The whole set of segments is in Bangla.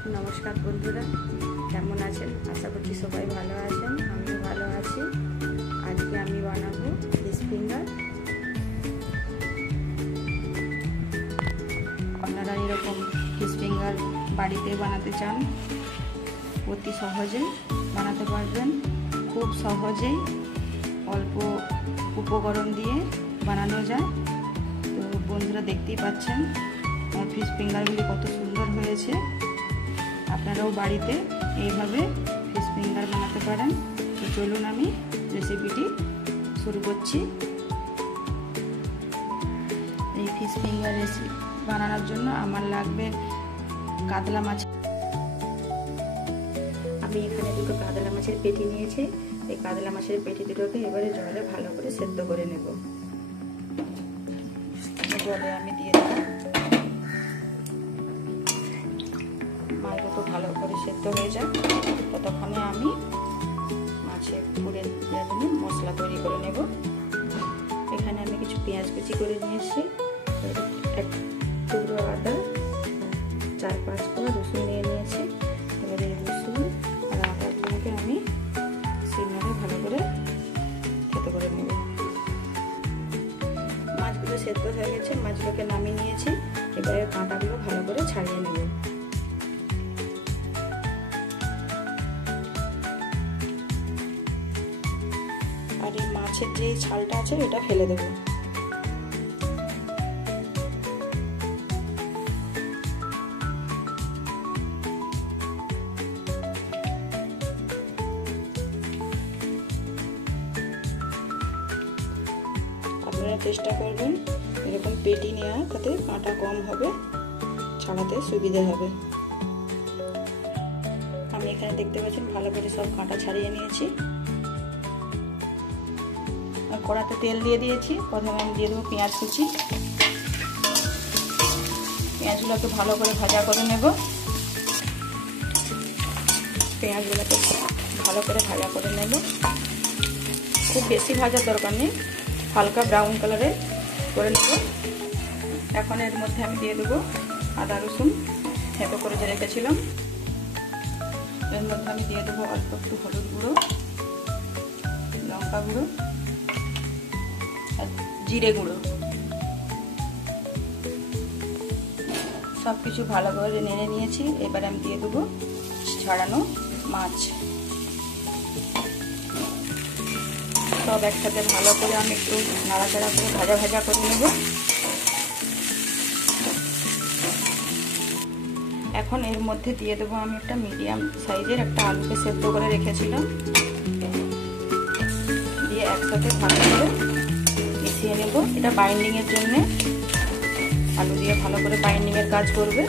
नमस्कार बंधुरा केमन आছেন आशा करছি সবাই ভালো আছেন আমিও ভালো আছি। আজকে আমি বানাবো ফিশ ফিঙ্গার। আপনারা এরকম ফিশ ফিঙ্গার বাড়িতে বানাতে চান অতি সহজেই বানাতে পারবেন, খুব সহজেই অল্প উপকরণ দিয়ে বানানো যায়। তো বন্ধুরা দেখতেই পাচ্ছেন আমার ফিশ ফিঙ্গারগুলি কত সুন্দর হয়েছে। আপনারাও বাড়িতে এইভাবে ফিশ ফিঙ্গার বানাতে পারেন। তো চলুন আমি রেসিপিটি শুরু করছি। এই ফিশ ফিঙ্গার রেসিপি বানানোর জন্য আমার লাগবে কাতলা মাছ। আমি এখানে দুটো কাতলা মাছের পেটি নিয়েছি। এই কাতলা মাছের পেটি দুটোকে এবারে জলে ভালো করে সেদ্ধ করে নেব। জলে আমি দিয়ে দেব। মাছগুলো ভালো করে সেদ্ধ হয়ে যায়, ততক্ষণে আমি মাছে পুরে জন্য মশলা তৈরি করে নেব। এখানে আমি কিছু পেঁয়াজ কুচি করে নিয়েছি, এক টুকরো আদা, 4-5 কোয়া রসুন নিয়ে নিয়েছি। এবারে রসুন আর আদাগুলোকে আমি শিলনোড়ায় ভালো করে থেতো করে নেব। মাছগুলো সেদ্ধ হয়ে গেছে, মাছগুলোকে নামিয়ে নিয়েছি। এবারে কাঁটাগুলো ভালো করে ছাড়িয়ে নেব। আর এই মাছের যে ছালটা আছে এটা ফেলে দেব। আপনারা চেষ্টা করবেন এরকম পেটি নেওয়া, তাতে কাঁটা কম হবে, ছাড়াতে সুবিধা হবে। আমি এখানে দেখতে পাচ্ছেন ভালো করে সব কাঁটা ছাড়িয়ে নিয়েছি। কড়াতে তেল দিয়ে দিয়েছি। প্রথমে আমি দিয়ে দেবো পেঁয়াজ কুচি। পেঁয়াজগুলোকে ভালো করে ভাজা করে নেব। পেঁয়াজগুলোকে ভালো করে ভাজা করে নেব। খুব বেশি ভাজার দরকার নেই, হালকা ব্রাউন কালারে করে নেব। এখন এর মধ্যে আমি দিয়ে দেবো আদা রসুন থেতো করে যে রেখেছিলাম। এর মধ্যে আমি দিয়ে দেবো অল্প একটু হলুদ গুঁড়ো, লঙ্কা গুঁড়ো, জিরে গুঁড়ো। সবকিছু ভালো করে নেড়ে নিয়েছি। এবারে আমি দিয়ে দেবো ছাড়ানো মাছ। সব একসাথে ভালো করে আমি একটু নাড়াচাড়া করে ভাজা ভাজা করে নেব। এখন এর মধ্যে দিয়ে দেবো আমি একটা মিডিয়াম সাইজের একটা আলুকে সেদ্ধ করে রেখেছিলাম। দিয়ে একসাথে ভালো করে মিশিয়ে নেব। এটা বাইন্ডিং এর জন্য, আলু দিয়ে ভালো করে বাইন্ডিং এর কাজ করবে।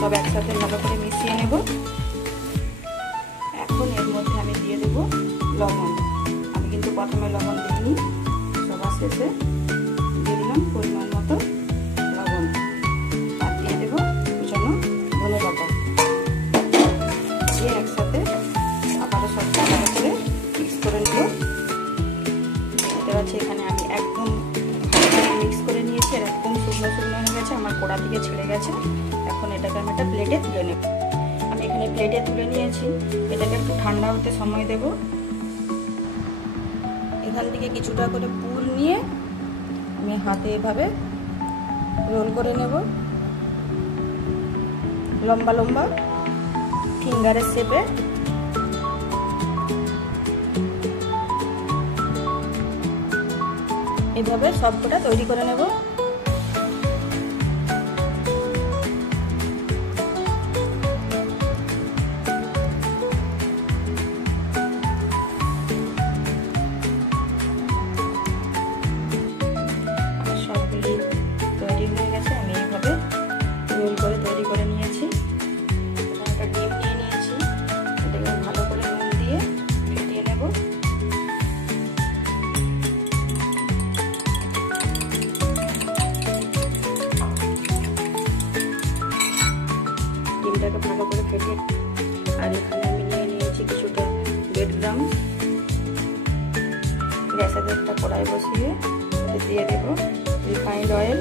সব একসাথে ভালো করে মিশিয়ে নেব। এখন এর মধ্যে আমি দিয়ে দেব লবণ। আমি কিন্তু প্রথমে লবণ দিইনি, সবার শেষে দিয়ে দিলাম পরিমাণ মতো লবণ। আর দিয়ে দেব কুচানো ধনে পাতা। দিয়ে একসাথে আবারও সব ভালো করে মিক্স করে নেব। দেখতে পাচ্ছি এখানে আমি একদম মিক্স করে নিয়েছি। আর একদম শুকনো শুকনো হয়ে গেছে, আমার কড়া থেকে ছেড়ে গেছে। এখন এটাকে আমি একটা প্লেটে তুলে নেব। আমি এখানে প্লেটে তুলে নিয়েছি। এটাকে একটু ঠান্ডা হতে সময় দেব। এখান থেকে কিছুটা করে পুর নিয়ে আমি হাতে এভাবে রোল করে নেব, লম্বা লম্বা ফিঙ্গারের শেপে। এভাবে সবকটা তৈরি করে নেব। সবগুলি তৈরি হয়ে গেছে। আমি এইভাবে রোল করে তৈরি করে নিয়েছি। একটা ডিম নিয়ে নিয়েছি, এটাকে ভালো করে নুন দিয়ে ফেটিয়ে নেব। ডিমটাকে ভালো করে ফেটিয়ে, আর এখানে আমি নিয়ে নিয়েছি কিছুটা ব্রেড ক্রাম্ব। গ্যাসের একটা কড়াই বসিয়ে দিয়ে দেবো রিফাইন্ড অয়েল,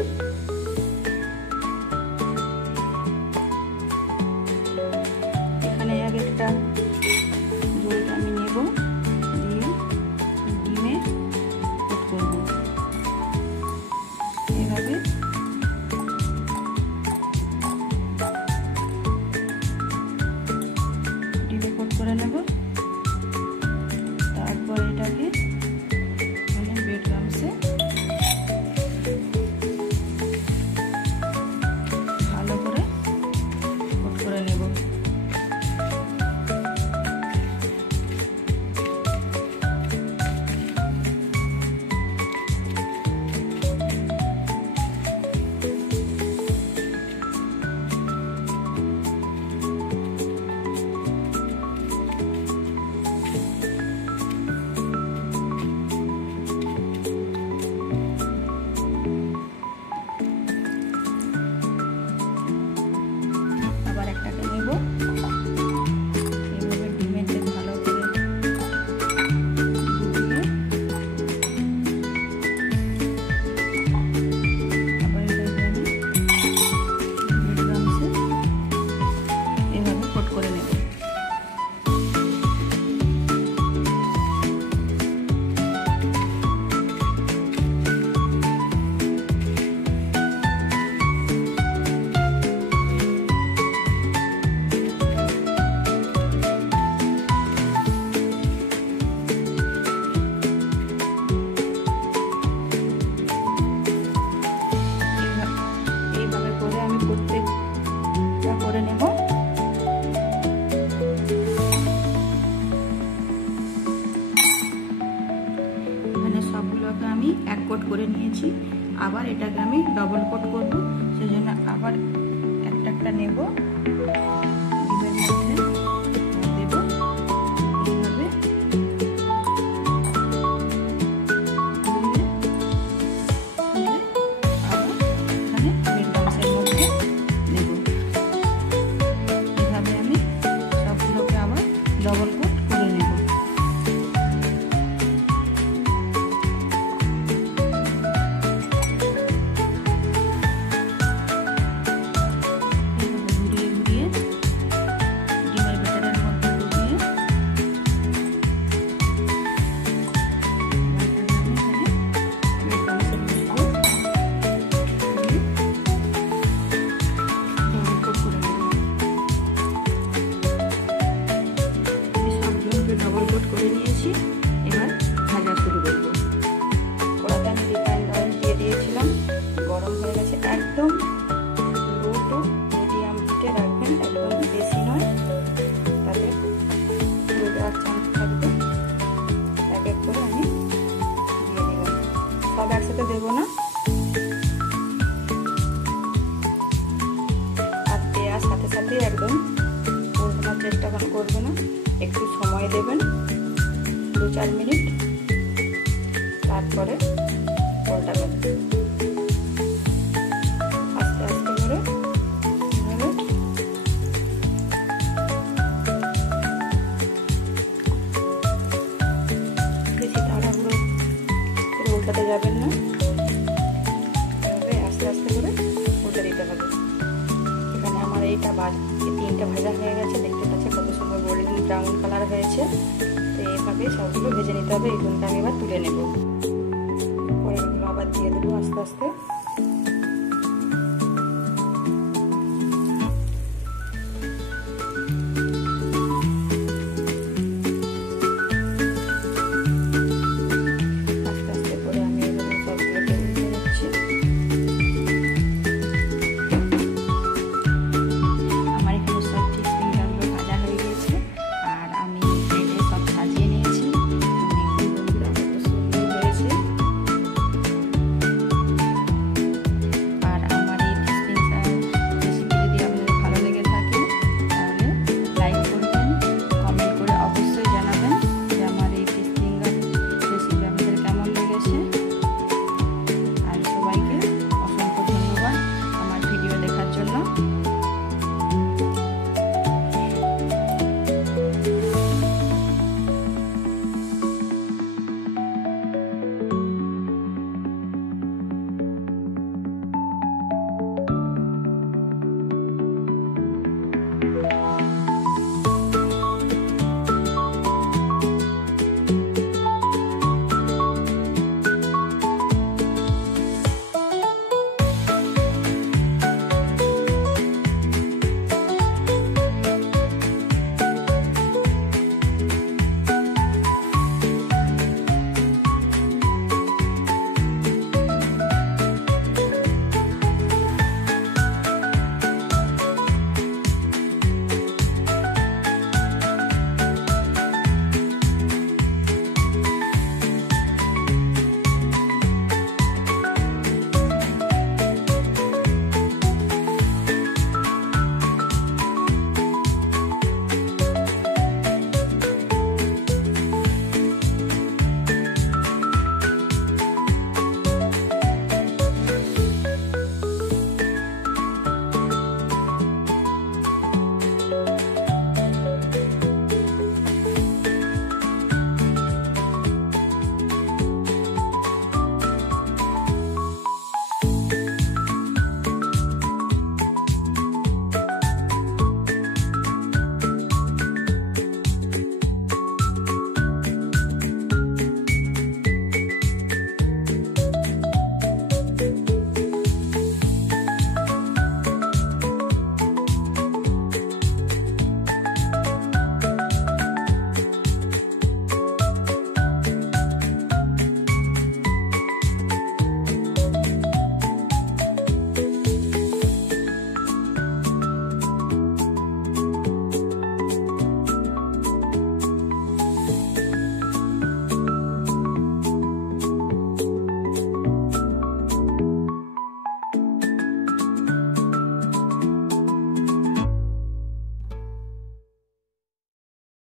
নিচ্ছি। আবার এটাকে আমি ডবল কোট করব, সেজন্য আবার একটা একটা নেব, ডিমের মধ্যে দেব এইভাবে, আবার এখানে ব্রেড ক্রাম্বসের মধ্যে দেব। এইভাবে আমি সবগুলোকে আবার ডবল কোট করে নেব। ডবল কোট করে নিয়েছি, এবার ভাজা শুরু করব। কড়াতে আমি রিফাইন্ড অয়েল দিয়ে দিয়েছিলাম, গরম হয়ে গেছে। একদম লো টু মিডিয়াম হিটে রাখবেন, একদম বেশি নয়, তাতে পুড়ে যাওয়ার চান্স থাকবে। এক এক করে আমি দিয়ে দিলাম, সব একসাথে দেবো না। আর দেওয়ার সাথে সাথে একদম উল্টানোর চেষ্টা করবে না, একটু সময় দেবেন 2-4 মিনিট, তারপরে উল্টাবেন। আস্তে আস্তে করে বেশি তাড়াহুড়ো করে উল্টাতে যাবেন না, আস্তে আস্তে করে উল্টে দিতে হবে। এখানে আমার এইটা তিনটা ভাজা হয়ে গেছে, দেখতে পাচ্ছি কত সুন্দর গোল্ডেন ব্রাউন কালার হয়েছে। তো এইভাবে সবগুলো ভেজে নিতে হবে। এই দুটো আমি এবার তুলে নেব, পরেরগুলো আবার দিয়ে দেবো আস্তে আস্তে।